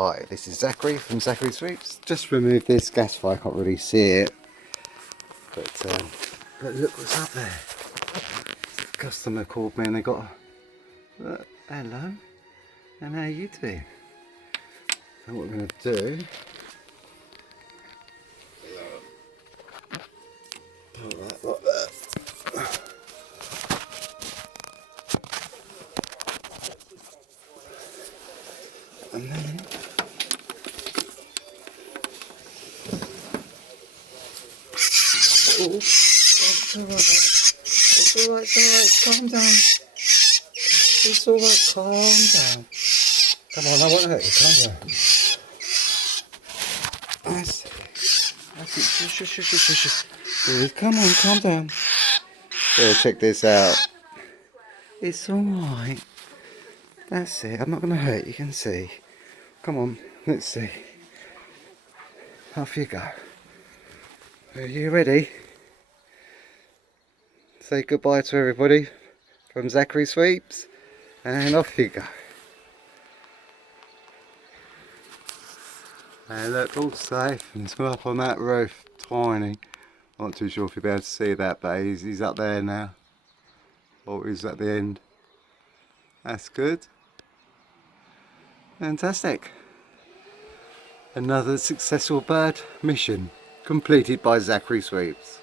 Hi, this is Zachary from Zachary Sweeps. Just removed this gas fire, can't really see it. But look what's up there. The customer called me and they got a, hello, and how you doing? So what we're going to do, put that like that. And then oh, it's alright, it's alright, calm down. It's alright, calm down. Come on, I won't hurt you, calm down. That's it, shush. Come on, calm down. Here, check this out. It's alright. That's it, I'm not going to hurt you, can see. Come on, let's see. Off you go. Are you ready? Say goodbye to everybody from Zachary Sweeps, and off you go. And look, all safe and still up on that roof, tiny. Not too sure if you'll be able to see that, but he's up there now. Or he's at the end. That's good. Fantastic. Another successful bird mission completed by Zachary Sweeps.